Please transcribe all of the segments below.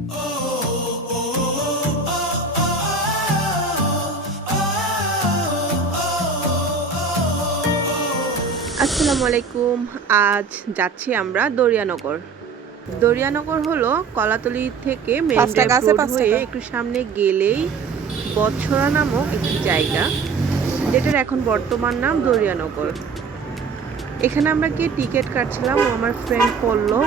আসসালামু আলাইকুম। আজ যাচ্ছি আমরা দরিয়ানগর। দরিয়ানগর হলো কলাতলি থেকে মেরিন ড্রাইভ রোড হয়ে একটু সামনে গেলেই বছরা নামক একটি জায়গা, যেটার এখন বর্তমান নাম দরিয়ানগর। এখানে আমরা গিয়ে টিকিট কাটছিলাম, আমার ফ্রেন্ড পড়লো,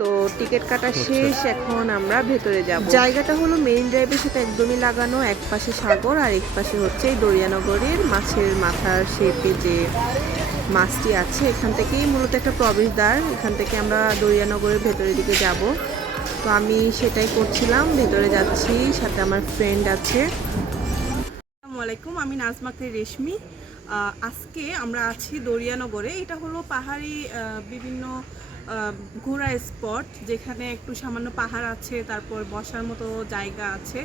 তো টিকিট কাটা শেষ, এখন আমরা ভেতরে যাব। জায়গাটা হলো মেরিন ড্রাইভের সাথে একদমই লাগানো, এক পাশে সাগর আর এক পাশে হচ্ছে দরিয়ানগরের মাছের মাথার শেপে যে মাছটি আছে। এখান থেকেই মূলত একটা প্রবেশদ্বার, এখান থেকে আমরা দরিয়ানগরের ভেতরের দিকে যাব। তো আমি সেটাই করছিলাম, ভেতরে যাচ্ছি, সাথে আমার ফ্রেন্ড আছে। আসসালামু আলাইকুম, আমি নাজমা রেশমি। আজকে আমরা আছি দরিয়ানগরে। এটা হলো পাহাড়ি বিভিন্ন ঘোরা স্পট, যেখানে একটু সামান্য পাহাড় আছে, তারপর বসার মতো জায়গা আছে।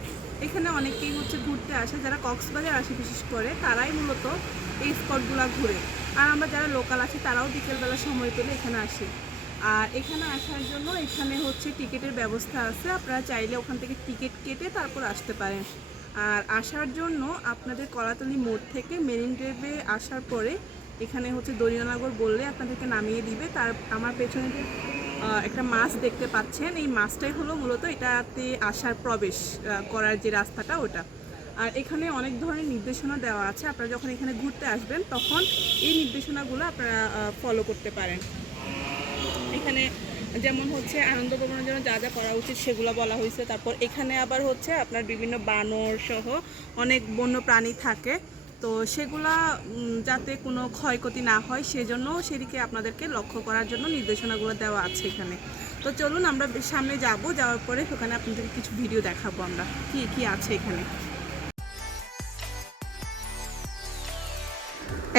এখানে অনেকেই হচ্ছে ঘুরতে আসে, যারা কক্সবাজার আসে বিশেষ করে, তারাই মূলত এই স্পটগুলো ঘুরে। আর আমরা যারা লোকাল আছি তারাও বিকেলবেলা সময় পেলে এখানে আসি। আর এখানে আসার জন্য এখানে হচ্ছে টিকিটের ব্যবস্থা আছে, আপনারা চাইলে ওখান থেকে টিকিট কেটে তারপর আসতে পারেন। আর আসার জন্য আপনাদের কলাতলি মোড় থেকে মেরিন ড্রাইভে আসার পরে এখানে হচ্ছে দরিয়ানগর বললে আপনাদেরকে নামিয়ে দিবে। তার আমার পেছনে যে একটা মাছ দেখতে পাচ্ছেন, এই মাছটাই হলো মূলত এটাতে আসার প্রবেশ করার যে রাস্তাটা ওটা। আর এখানে অনেক ধরনের নির্দেশনা দেওয়া আছে, আপনারা যখন এখানে ঘুরতে আসবেন তখন এই নির্দেশনাগুলো আপনারা ফলো করতে পারেন। এখানে যেমন হচ্ছে আনন্দ ভ্রমণের জন্য যা যা করা উচিত সেগুলো বলা হয়েছে। তারপর এখানে আবার হচ্ছে আপনার বিভিন্ন বানর সহ অনেক বন্য প্রাণী থাকে, তো সেগুলা যাতে কোনো ক্ষয়ক্ষতি না হয় সেজন্য সেদিকে আপনাদেরকে লক্ষ্য করার জন্য নির্দেশনাগুলো দেওয়া আছে এখানে। তো চলুন আমরা সামনে যাব, যাওয়ার পরে ওখানে আপনাদেরকে কিছু ভিডিও দেখাবো আমরা কি কি আছে এখানে।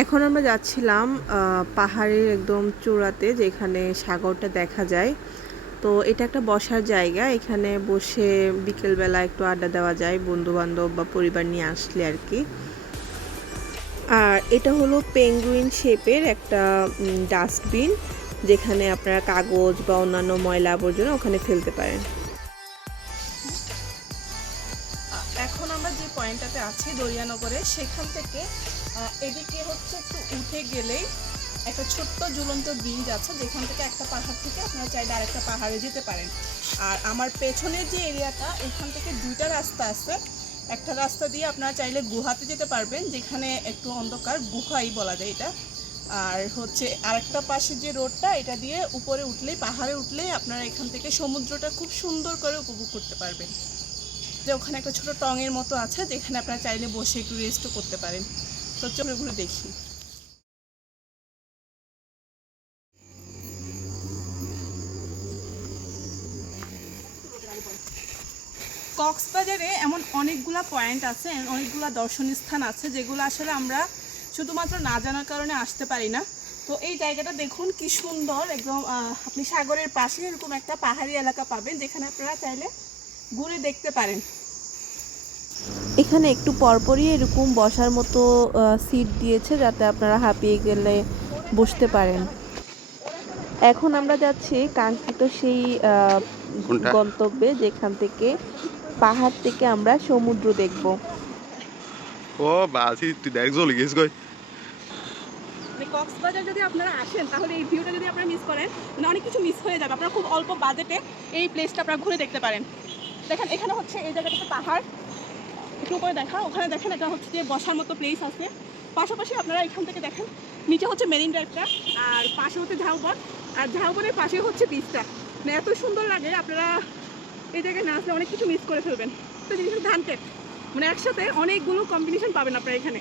এখন আমরা যাচ্ছিলাম পাহাড়ের একদম চূড়াতে, যেখানে সাগরটা দেখা যায়। তো এটা একটা বসার জায়গা, এখানে বসে বিকেলবেলা একটু আড্ডা দেওয়া যায় বন্ধু বান্ধব বা পরিবার নিয়ে আসলে আর কি। আর এটা হলো পেঙ্গুইন শেপের একটা ডাস্টবিন, যেখানে আপনারা কাগজ বা অন্যান্য ময়লা আবর্জনা ওখানে ফেলতে পারেন। এখন আমরা যে পয়েন্টটাতে আছি দরিয়ানগরে, সেখান থেকে এদিকে হচ্ছে একটু উঠে গেলেই একটা ছোট্ট ঝুলন্ত ব্রিজ আছে, যেখান থেকে একটা পাহাড় থেকে আপনারা চাইলে আরেকটা পাহাড়ে যেতে পারেন। আর আমার পেছনের যে এরিয়াটা, এখান থেকে দুইটা রাস্তা আছে। একটা রাস্তা দিয়ে আপনারা চাইলে গুহাতে যেতে পারবেন, যেখানে একটু অন্ধকার, গুহাই বলা যায় এটা। আর হচ্ছে আরেকটা পাশে যে রোডটা, এটা দিয়ে উপরে উঠলেই, পাহাড়ে উঠলেই আপনারা এখান থেকে সমুদ্রটা খুব সুন্দর করে উপভোগ করতে পারবেন। যে ওখানে একটা ছোট টঙের মতো আছে, যেখানে আপনারা চাইলে বসে একটু রেস্টও করতে পারেন। তো চলো ঘুরে দেখি। কক্সবাজারে এমন অনেকগুলা পয়েন্ট আছে, অনেকগুলা দর্শনীয় স্থান আছে, যেগুলো আসলে আমরা শুধুমাত্র না জানার কারণে আসতে পারি না। তো এই জায়গাটা দেখুন কি সুন্দর, একদম আপনি সাগরের পাশে এরকম একটা পাহাড়ি এলাকা পাবেন, যেখানে আপনারা চাইলে ঘুরে দেখতে পারেন। এখানে একটু পরপরই এরকম বসার মতো সিট দিয়েছে, যাতে আপনারা হাঁপিয়ে গেলে বসতে পারেন। এখন আমরা যাচ্ছি কাঙ্ক্ষিত সেই গন্তব্যে, যেখান থেকে পাহাড় থেকে আমরা সমুদ্র দেখব। ও বাসি তুই দেখ চলে গেছিস কই। কক্সবাজার যদি আপনারা আসেন, তাহলে এই ভিউটা যদি আপনারা মিস করেন, মানে অনেক কিছু মিস হয়ে যাবে। আপনারা খুব অল্প বাজেটে এই প্লেসটা আপনারা ঘুরে দেখতে পারেন। দেখেন এখানে হচ্ছে এই জায়গাটাতে পাহাড়, একটু উপরে দেখা, ওখানে দেখেন এটা হচ্ছে যে বসার মতো প্লেস আছে। পাশাপাশি আপনারা এখান থেকে দেখেন নিচে হচ্ছে মেরিন ড্রাইভটা, আর পাশে হচ্ছে ঝাউবন, আর ঝাউবনের পাশে হচ্ছে বিচটা। মানে এত সুন্দর লাগে, আপনারা এই জায়গায় না আসলে অনেক কিছু মিস করে ফেলবেন। তো জিনিসটা ধানটেট, মানে একসাথে অনেকগুলো কম্বিনেশন পাবেন আপনারা এখানে।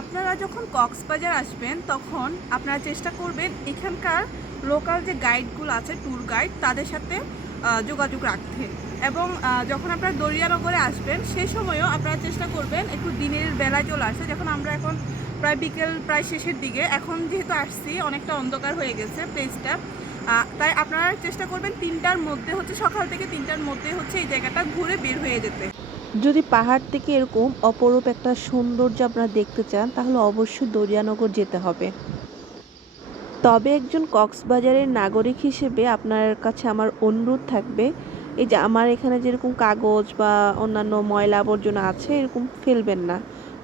আপনারা যখন কক্সবাজার আসবেন তখন আপনারা চেষ্টা করবেন এখানকার লোকাল যে গাইডগুলো আছে, ট্যুর গাইড, তাদের সাথে যোগাযোগ রাখতে। এবং যখন আপনারা দরিয়ানগরে আসবেন সেই সময়ও আপনারা চেষ্টা করবেন একটু দিনের বেলায় চলে আসতে। যখন আমরা এখন প্রায় বিকেল প্রায় শেষের দিকে, এখন যেহেতু আসছি অনেকটা অন্ধকার হয়ে গেছে প্লেসটা, তাই আপনারা চেষ্টা করবেন 3টার মধ্যে হচ্ছে, সকাল থেকে 3টার মধ্যে হচ্ছে এই জায়গাটা ঘুরে বের হয়ে যেতে। যদি পাহাড় থেকে এরকম অপরূপ একটা সৌন্দর্য আপনারা দেখতে চান, তাহলে অবশ্যই দরিয়ানগর যেতে হবে। তবে একজন কক্সবাজারের নাগরিক হিসেবে আপনার কাছে আমার অনুরোধ থাকবে, এই যে আমার এখানে যেরকম কাগজ বা অন্যান্য ময়লা আবর্জনা আছে এরকম ফেলবেন না।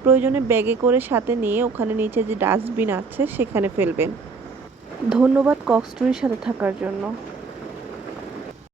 প্রয়োজনে ব্যাগে করে সাথে নিয়ে ওখানে নিচে যে ডাস্টবিন আছে সেখানে ফেলবেন। ধন্যবাদ কক্সটুরির সাথে থাকার জন্য।